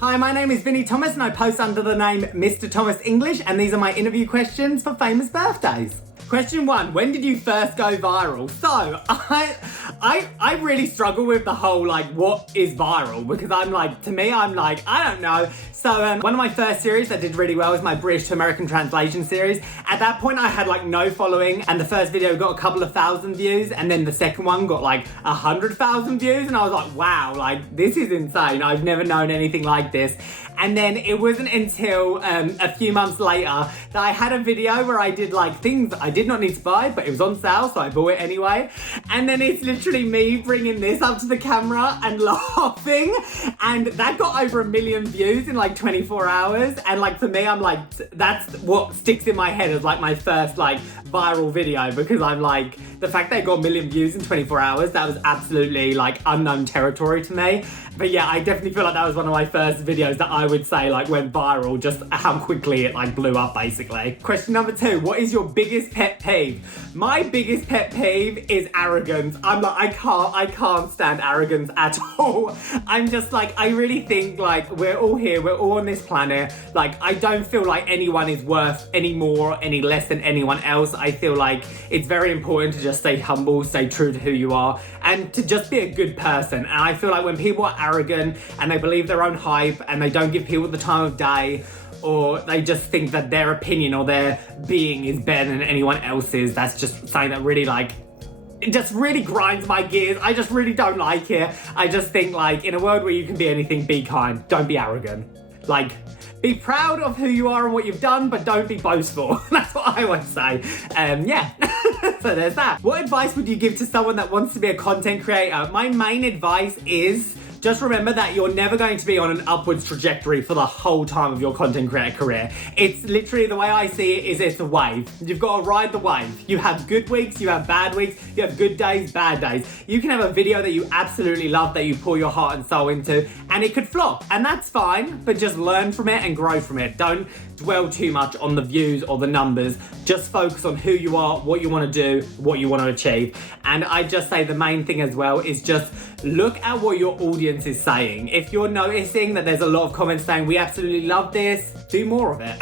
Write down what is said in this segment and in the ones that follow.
Hi, my name is Vinnie Thomas and I post under the name Mr. Thomas English, and these are my interview questions for famous birthdays. Question 1, when did you first go viral? So, I really struggle with the whole, what is viral? Because I don't know. So, one of my first series that did really well was my British to American translation series. At that point, I had, no following, and the first video got a couple of thousand views, and then the second one got, 100,000 views, and I was like, wow, this is insane. I've never known anything like this. And then it wasn't until a few months later that I had a video where I did things I did not need to buy, but it was on sale, so I bought it anyway. And then it's literally me bringing this up to the camera and laughing, and that got over 1 million views in 24 hours. And for me, I'm that's what sticks in my head as my first viral video, because I'm the fact that it got 1 million views in 24 hours, that was absolutely unknown territory to me. But yeah, I definitely feel that was one of my first videos that I would say went viral, just how quickly it blew up basically. Question number 2, what is your biggest pet peeve? My biggest pet peeve is arrogance. I can't stand arrogance at all. I'm just I really think we're all here, we're all on this planet. I don't feel like anyone is worth any more or any less than anyone else. I feel it's very important to just stay humble, stay true to who you are, and to just be a good person. And I feel when people are arrogant and they believe their own hype and they don't give people the time of day, or they just think that their opinion or their being is better than anyone else's, that's just something that really it just really grinds my gears. I just really don't like it. I just think in a world where you can be anything, be kind. Don't be arrogant. Be proud of who you are and what you've done, but don't be boastful. That's what I would say. Yeah. So there's that. What advice would you give to someone that wants to be a content creator? My main advice is just remember that you're never going to be on an upwards trajectory for the whole time of your content creator career. It's literally, the way I see it is, it's a wave. You've got to ride the wave. You have good weeks, you have bad weeks, you have good days, bad days. You can have a video that you absolutely love, that you pour your heart and soul into, and it could flop, and that's fine, but just learn from it and grow from it. Don't dwell too much on the views or the numbers. Just focus on who you are, what you want to do, what you want to achieve. And I just say the main thing as well is just look at what your audience is saying. If you're noticing that there's a lot of comments saying we absolutely love this, do more of it.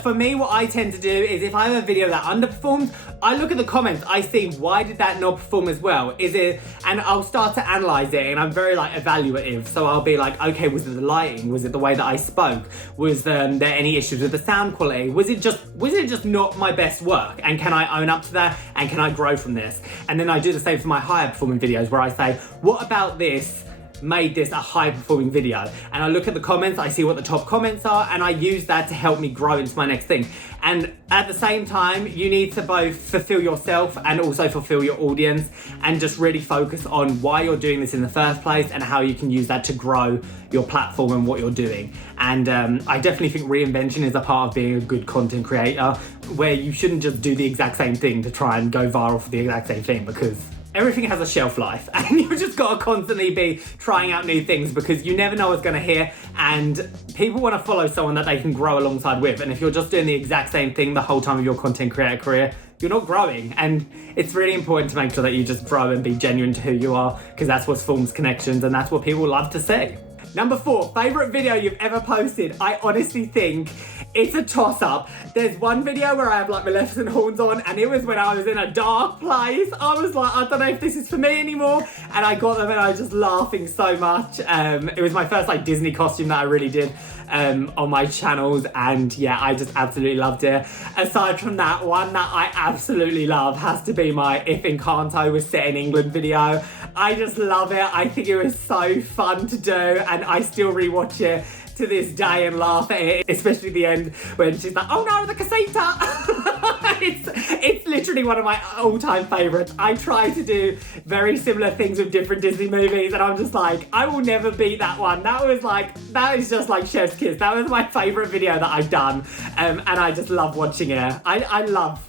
For me, what I tend to do is if I have a video that underperforms, I look at the comments, I see why did that not perform as well? And I'll start to analyze it, and I'm very evaluative. So I'll be okay, was it the lighting? Was it the way that I spoke? Was there any issues with the sound quality? Was it just not my best work? And can I own up to that? And can I grow from this? And then I do the same for my higher performing videos, where I say, what about this made this a high performing video? And I look at the comments, I see what the top comments are, and I use that to help me grow into my next thing. And at the same time, you need to both fulfill yourself and also fulfill your audience, and just really focus on why you're doing this in the first place and how you can use that to grow your platform and what you're doing. And I definitely think reinvention is a part of being a good content creator, where you shouldn't just do the exact same thing to try and go viral for the exact same thing, because everything has a shelf life, and you've just got to constantly be trying out new things, because you never know what's going to hit, and people want to follow someone that they can grow alongside with. And if you're just doing the exact same thing the whole time of your content creator career, you're not growing. And it's really important to make sure that you just grow and be genuine to who you are, because that's what forms connections, and that's what people love to see. Number 4, favorite video you've ever posted. I honestly think it's a toss-up. There's one video where I have my left and horns on, and it was when I was in a dark place. I was I don't know if this is for me anymore. And I got them and I was just laughing so much. It was my first Disney costume that I really did on my channels, and yeah, I just absolutely loved it. Aside from that, one that I absolutely love has to be my If Encanto Was Set in England video. I just love it. I think it was so fun to do, and I still rewatch it to this day and laugh at it, especially the end when she's like, oh no, the casita. It's literally one of my all-time favorites. I try to do very similar things with different Disney movies, and I'm just I will never beat that one. That is just chef's kiss. That was my favorite video that I've done, and I just love watching it. I love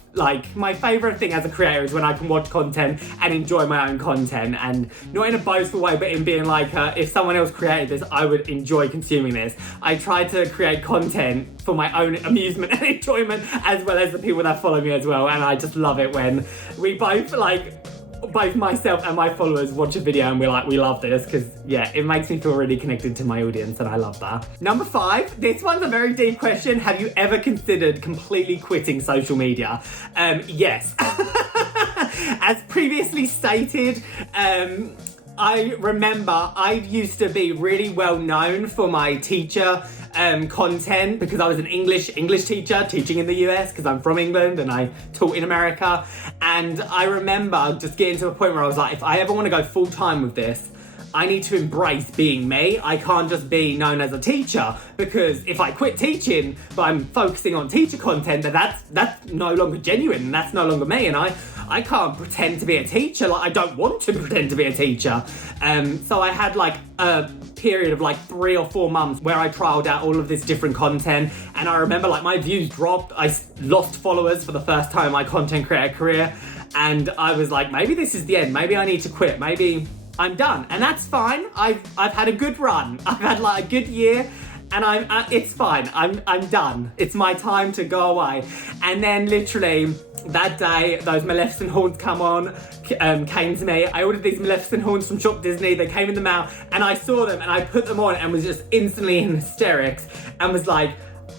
my favorite thing as a creator is when I can watch content and enjoy my own content, and not in a boastful way, but in being if someone else created this, I would enjoy consuming this. I try to create content for my own amusement and enjoyment, as well as the people that follow me as well, and I just love it when we both both myself and my followers watch a video and we're like, we love this, because yeah, it makes me feel really connected to my audience and I love that. Number 5, this one's a very deep question. Have you ever considered completely quitting social media? Yes. As previously stated, I remember I used to be really well known for my teacher content, because I was an English teacher teaching in the US, because I'm from England and I taught in America. And I remember just getting to a point where I was like, if I ever want to go full time with this, I need to embrace being me. I can't just be known as a teacher, because if I quit teaching but I'm focusing on teacher content, then that's no longer genuine and that's no longer me. And I can't pretend to be a teacher. Like, I don't want to pretend to be a teacher. So I had like a period of like 3 or 4 months where I trialed out all of this different content. And I remember like my views dropped. I lost followers for the first time in my content creator career. And I was like, maybe this is the end. Maybe I need to quit. Maybe I'm done. And that's fine. I've had a good run. I've had like a good year. And it's fine. I'm done. It's my time to go away. And then literally that day, those Maleficent horns came to me. I ordered these Maleficent horns from Shop Disney. They came in the mail and I saw them and I put them on and was just instantly in hysterics and was like,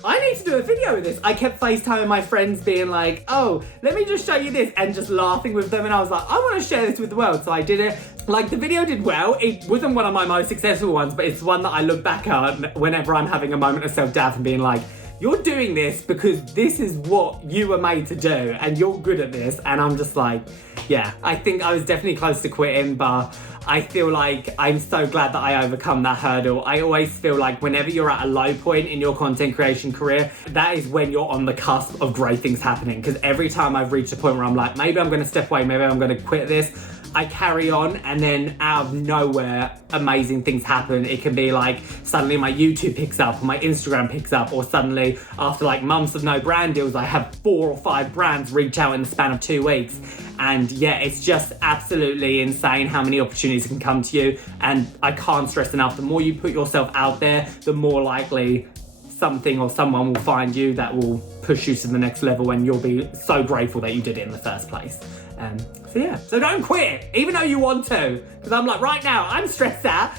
I need to do a video with this. I kept FaceTiming my friends being like, oh, let me just show you this, and just laughing with them. And I was like, I want to share this with the world. So I did it. Like, the video did well. It wasn't one of my most successful ones, but it's one that I look back at whenever I'm having a moment of self-doubt and being like, you're doing this because this is what you were made to do and you're good at this. And I'm just like, yeah, I think I was definitely close to quitting, but I feel like I'm so glad that I overcome that hurdle. I always feel like whenever you're at a low point in your content creation career, that is when you're on the cusp of great things happening. Because every time I've reached a point where I'm like, maybe I'm going to step away, maybe I'm going to quit this, I carry on, and then out of nowhere, amazing things happen. It can be like suddenly my YouTube picks up, or my Instagram picks up, or suddenly after like months of no brand deals, I have 4 or 5 brands reach out in the span of 2 weeks. And yeah, it's just absolutely insane how many opportunities can come to you. And I can't stress enough, the more you put yourself out there, the more likely something or someone will find you that will push you to the next level, and you'll be so grateful that you did it in the first place. So yeah, so don't quit, even though you want to, because I'm like, right now, I'm stressed out,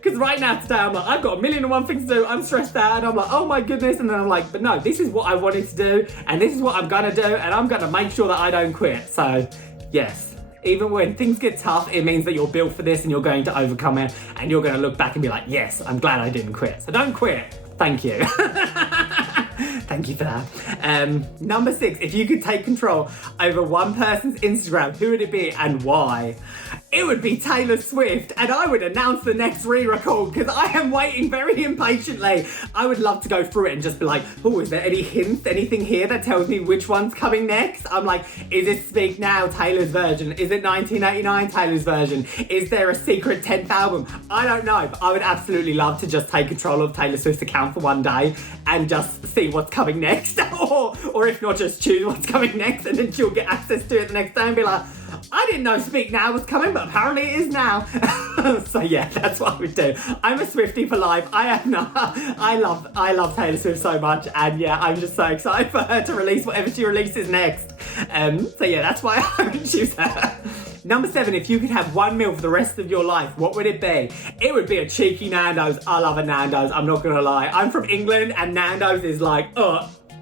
because right now today, I'm like, I've got 1,000,001 things to do, I'm stressed out, and I'm like, oh my goodness, and then I'm like, but no, this is what I wanted to do, and this is what I'm gonna do, and I'm gonna make sure that I don't quit. So yes, even when things get tough, it means that you're built for this and you're going to overcome it, and you're gonna look back and be like, yes, I'm glad I didn't quit. So don't quit. Thank you. Thank you for that. Number 6, if you could take control over one person's Instagram, who would it be and why? It would be Taylor Swift, and I would announce the next re-record, because I am waiting very impatiently. I would love to go through it and just be like, oh, is there any hints, anything here that tells me which one's coming next? I'm like, is it Speak Now, Taylor's version? Is it 1989, Taylor's version? Is there a secret 10th album? I don't know, but I would absolutely love to just take control of Taylor Swift's account for one day and just see what's coming next. or if not, just choose what's coming next, and then she'll get access to it the next day and be like, I didn't know Speak Now was coming, but apparently it is now. So yeah, that's what I would do. I'm a Swiftie for life. I love Taylor Swift so much, and yeah, I'm just so excited for her to release whatever she releases next. So yeah, that's why I would choose her. Number 7, if you could have one meal for the rest of your life, what would it be? It would be a cheeky Nando's. I love a Nando's, I'm not gonna lie. I'm from England, and Nando's is like,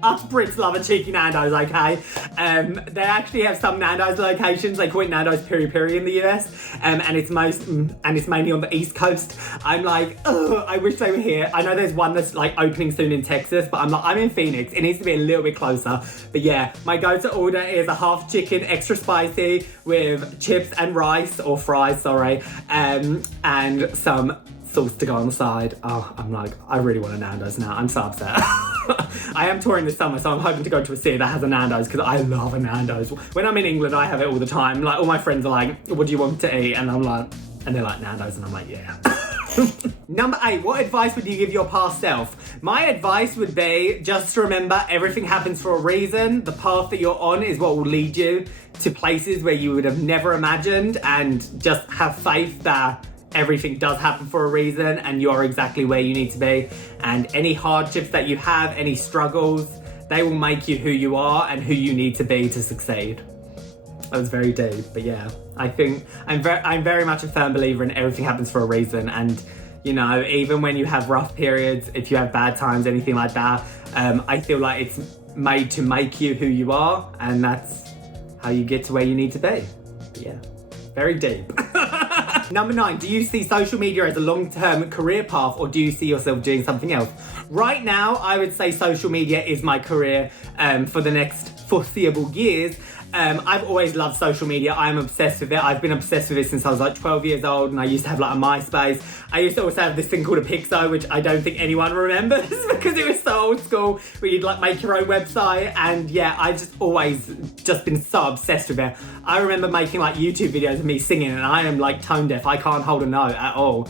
us Brits love a cheeky Nando's, okay? They actually have some Nando's locations. They call it Nando's Piri Piri in the US, and it's mainly on the East Coast. I'm like, I wish they were here. I know there's one that's like opening soon in Texas, but I'm like, I'm in Phoenix. It needs to be a little bit closer. But yeah, my go-to order is a half chicken, extra spicy, with chips and rice, or fries, sorry, and some sauce to go on the side. Oh, I'm like, I really want a Nando's now. I'm so upset. I am touring this summer, so I'm hoping to go to a city that has a Nando's, because I love a Nando's. When I'm in England, I have it all the time. Like, all my friends are like, what do you want to eat? And I'm like, and they're like, Nando's, and I'm like, yeah. Number 8, what advice would you give your past self? My advice would be just to remember everything happens for a reason. The path that you're on is what will lead you to places where you would have never imagined, and just have faith that everything does happen for a reason and you're exactly where you need to be. And any hardships that you have, any struggles, they will make you who you are and who you need to be to succeed. That was very deep, but yeah, I think I'm very much a firm believer in everything happens for a reason, and you know, even when you have rough periods, if you have bad times, anything like that, I feel like it's made to make you who you are, and that's how you get to where you need to be. But yeah, very deep. Number 9, do you see social media as a long-term career path, or do you see yourself doing something else? Right now, I would say social media is my career for the next foreseeable years. I've always loved social media. I'm obsessed with it. I've been obsessed with it since I was like 12 years old, and I used to have like a MySpace. I used to also have this thing called a Pixo, which I don't think anyone remembers because it was so old school, where you'd like make your own website. And yeah, I just always just been so obsessed with it. I remember making like YouTube videos of me singing, and I am like tone deaf. I can't hold a note at all.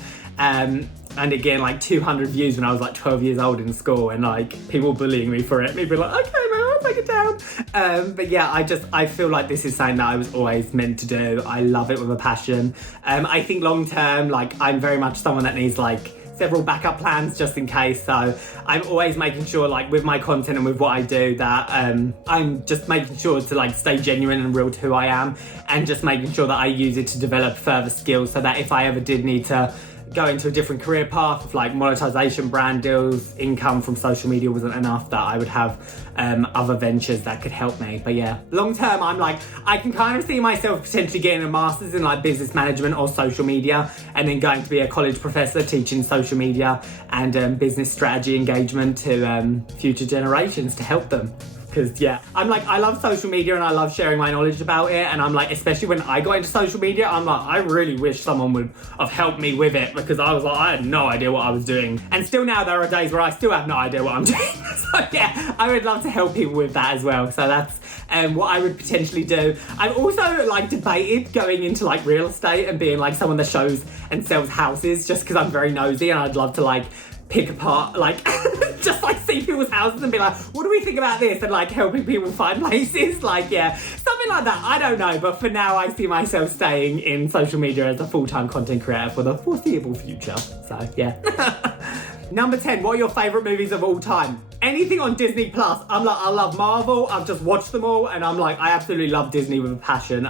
And again, like 200 views when I was like 12 years old in school, and like people bullying me for it. Me be like, okay, man, I'll take it down. But yeah, I feel like this is something that I was always meant to do. I love it with a passion. I think long term, like I'm very much someone that needs like several backup plans just in case. So I'm always making sure like with my content and with what I do that I'm just making sure to like stay genuine and real to who I am, and just making sure that I use it to develop further skills, so that if I ever did need to go into a different career path of like monetization, brand deals, income from social media wasn't enough, that I would have other ventures that could help me. But yeah, long term, I'm like, I can kind of see myself potentially getting a master's in like business management or social media, and then going to be a college professor teaching social media and business strategy engagement to future generations to help them. Because yeah, I'm like, I love social media and I love sharing my knowledge about it, and I'm like, especially when I got into social media, I'm like, I really wish someone would have helped me with it, because I was like, I had no idea what I was doing. And still now there are days where I still have no idea what I'm doing. So yeah, I would love to help people with that as well. So that's what I would potentially do. I've also like debated going into like real estate and being like someone that shows and sells houses, just because I'm very nosy and I'd love to like pick apart, like just like see people's houses and be like, what do we think about this? And like helping people find places, like yeah, something like that. I don't know, but for now I see myself staying in social media as a full-time content creator for the foreseeable future. So yeah. Number 10, what are your favourite movies of all time? Anything on Disney Plus. I'm like, I love Marvel, I've just watched them all, and I'm like, I absolutely love Disney with a passion.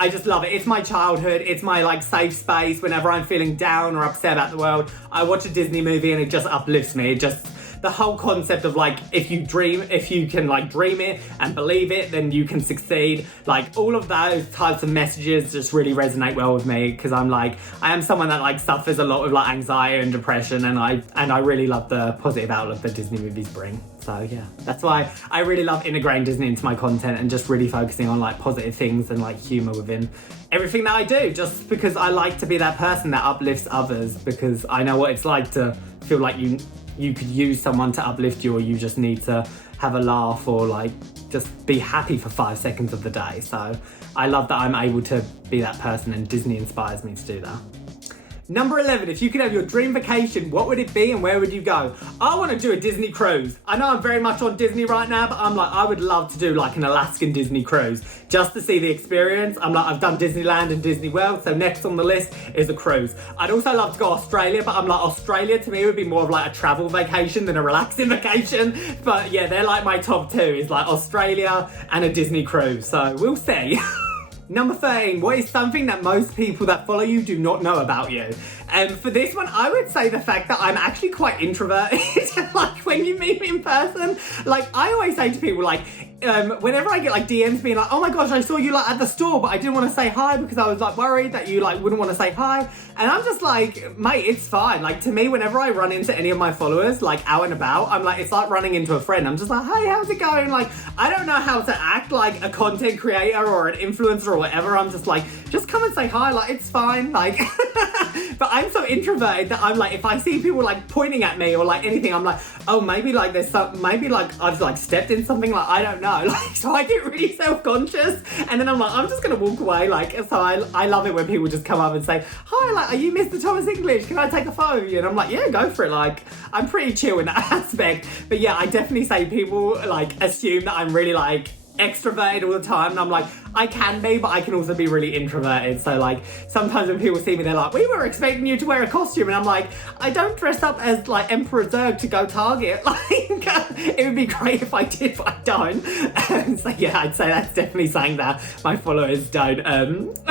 I just love it. It's my childhood. It's my like safe space. Whenever I'm feeling down or upset about the world, I watch a Disney movie and it just uplifts me. It just, the whole concept of like, if you can like dream it and believe it, then you can succeed. Like all of those types of messages just really resonate well with me, because I'm like, I am someone that like suffers a lot with like anxiety and depression, and I really love the positive outlook that Disney movies bring. So yeah, that's why I really love integrating Disney into my content and just really focusing on like positive things and like humor within everything that I do, just because I like to be that person that uplifts others, because I know what it's like to feel like you could use someone to uplift you, or you just need to have a laugh or like just be happy for 5 seconds of the day. So I love that I'm able to be that person, and Disney inspires me to do that. Number 11, if you could have your dream vacation, what would it be and where would you go? I want to do a Disney cruise. I know I'm very much on Disney right now, but I'm like, I would love to do like an Alaskan Disney cruise just to see the experience. I'm like, I've done Disneyland and Disney World, so next on the list is a cruise. I'd also love to go Australia, but I'm like, Australia to me would be more of like a travel vacation than a relaxing vacation. But yeah, they're like my top 2 is like Australia and a Disney cruise. So we'll see. Number 13, what is something that most people that follow you do not know about you? For this one, I would say the fact that I'm actually quite introverted. Like when you meet me in person, like I always say to people like, whenever I get like DMs being like, oh my gosh, I saw you like at the store, but I didn't want to say hi because I was like worried that you like wouldn't want to say hi. And I'm just like, mate, it's fine. Like to me, whenever I run into any of my followers, like out and about, I'm like, it's like running into a friend. I'm just like, hey, how's it going? Like, I don't know how to act like a content creator or an influencer or whatever. I'm just like, just come and say hi. Like, it's fine. Like, but I'm so introverted that I'm like, if I see people like pointing at me or like anything, I'm like, oh, maybe like there's some, maybe like I've like stepped in something, like, I don't know. Like, so I get really self-conscious, and then I'm like, I'm just gonna walk away. Like, so I love it when people just come up and say, hi, like, are you Mr. Thomas English? Can I take a photo of you? And I'm like, yeah, go for it. Like, I'm pretty chill in that aspect. But yeah, I definitely say people like assume that I'm really like extroverted all the time, and I'm like, I can be, but I can also be really introverted. So like sometimes when people see me, they're like, we were expecting you to wear a costume, and I'm like, I don't dress up as like Emperor Zurg to go Target. Like it would be great if I did, but I don't. So yeah, I'd say that's definitely something that my followers don't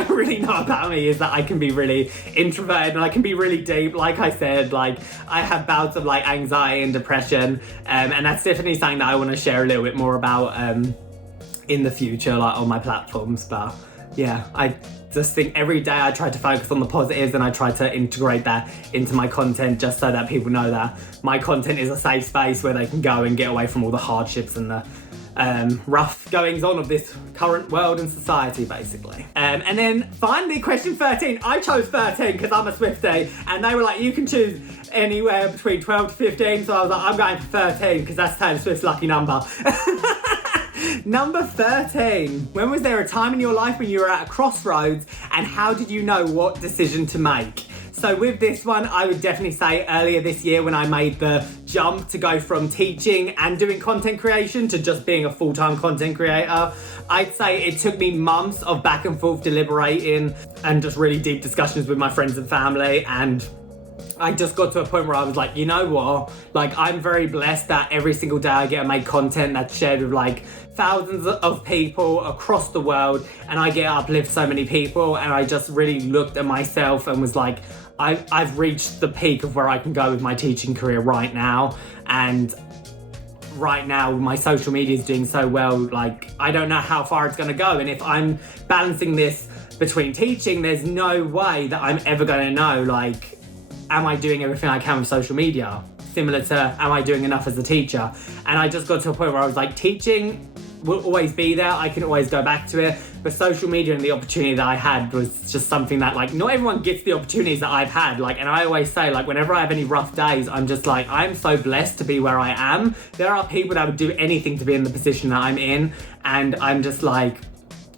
really know about me, is that I can be really introverted and I can be really deep. Like I said, like I have bouts of like anxiety and depression, and that's definitely something that I want to share a little bit more about in the future, like on my platforms. But yeah, I just think every day I try to focus on the positives, and I try to integrate that into my content, just so that people know that my content is a safe space where they can go and get away from all the hardships and the rough goings on of this current world and society, basically. And then finally, question 13. I chose 13 because I'm a Swiftie, and they were like, you can choose anywhere between 12 to 15. So I was like, I'm going for 13 because that's Taylor Swift's lucky number. Number 13. When was there a time in your life when you were at a crossroads, and how did you know what decision to make? So with this one, I would definitely say earlier this year, when I made the jump to go from teaching and doing content creation to just being a full-time content creator, I'd say it took me months of back and forth deliberating and just really deep discussions with my friends and family. And I just got to a point where I was like, you know what? Like, I'm very blessed that every single day I get to make content that's shared with like thousands of people across the world, and I get to uplift so many people. And I just really looked at myself and was like, I've reached the peak of where I can go with my teaching career right now. And right now my social media is doing so well, like I don't know how far it's going to go. And if I'm balancing this between teaching, there's no way that I'm ever going to know, like, am I doing everything I can with social media? Similar to, am I doing enough as a teacher? And I just got to a point where I was like, teaching will always be there. I can always go back to it. But social media and the opportunity that I had was just something that, like, not everyone gets the opportunities that I've had. Like, and I always say, like, whenever I have any rough days, I'm just like, I'm so blessed to be where I am. There are people that would do anything to be in the position that I'm in. And I'm just like,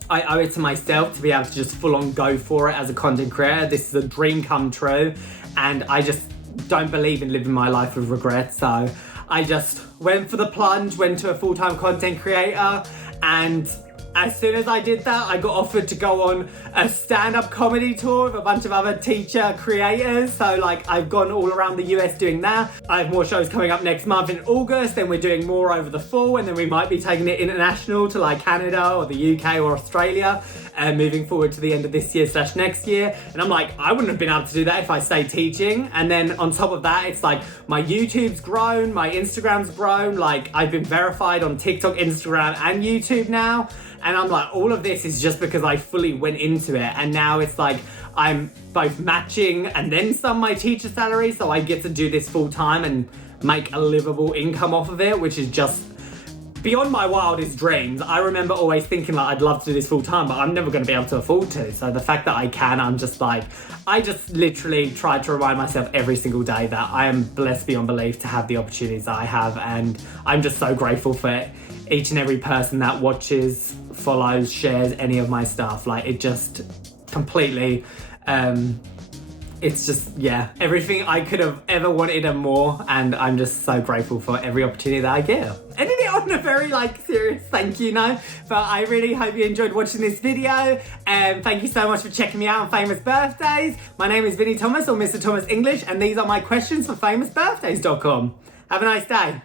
I owe it to myself to be able to just full on go for it as a content creator. This is a dream come true. And I just don't believe in living my life with regret. So I just went for the plunge, went to a full-time content creator, and as soon as I did that, I got offered to go on a stand-up comedy tour with a bunch of other teacher creators. So like, I've gone all around the US doing that. I have more shows coming up next month in August, then we're doing more over the fall, and then we might be taking it international to like Canada or the UK or Australia, moving forward to the end of this year / next year. And I'm like, I wouldn't have been able to do that if I stayed teaching. And then on top of that, it's like my YouTube's grown, my Instagram's grown, like I've been verified on TikTok, Instagram, and YouTube now. And I'm like, all of this is just because I fully went into it. And now it's like, I'm both matching and then some my teacher salary. So I get to do this full time and make a livable income off of it, which is just beyond my wildest dreams. I remember always thinking like, I'd love to do this full time, but I'm never going to be able to afford to. So the fact that I can, I'm just like, I just literally try to remind myself every single day that I am blessed beyond belief to have the opportunities that I have. And I'm just so grateful for each and every person that watches, follows, shares any of my stuff. Like, it just completely, it's just, yeah, everything I could have ever wanted and more. And I'm just so grateful for every opportunity that I get. Ended it on a very like serious thank you note, but I really hope you enjoyed watching this video. And thank you so much for checking me out on Famous Birthdays. My name is Vinnie Thomas, or Mr. Thomas English, and these are my questions for famousbirthdays.com. Have a nice day.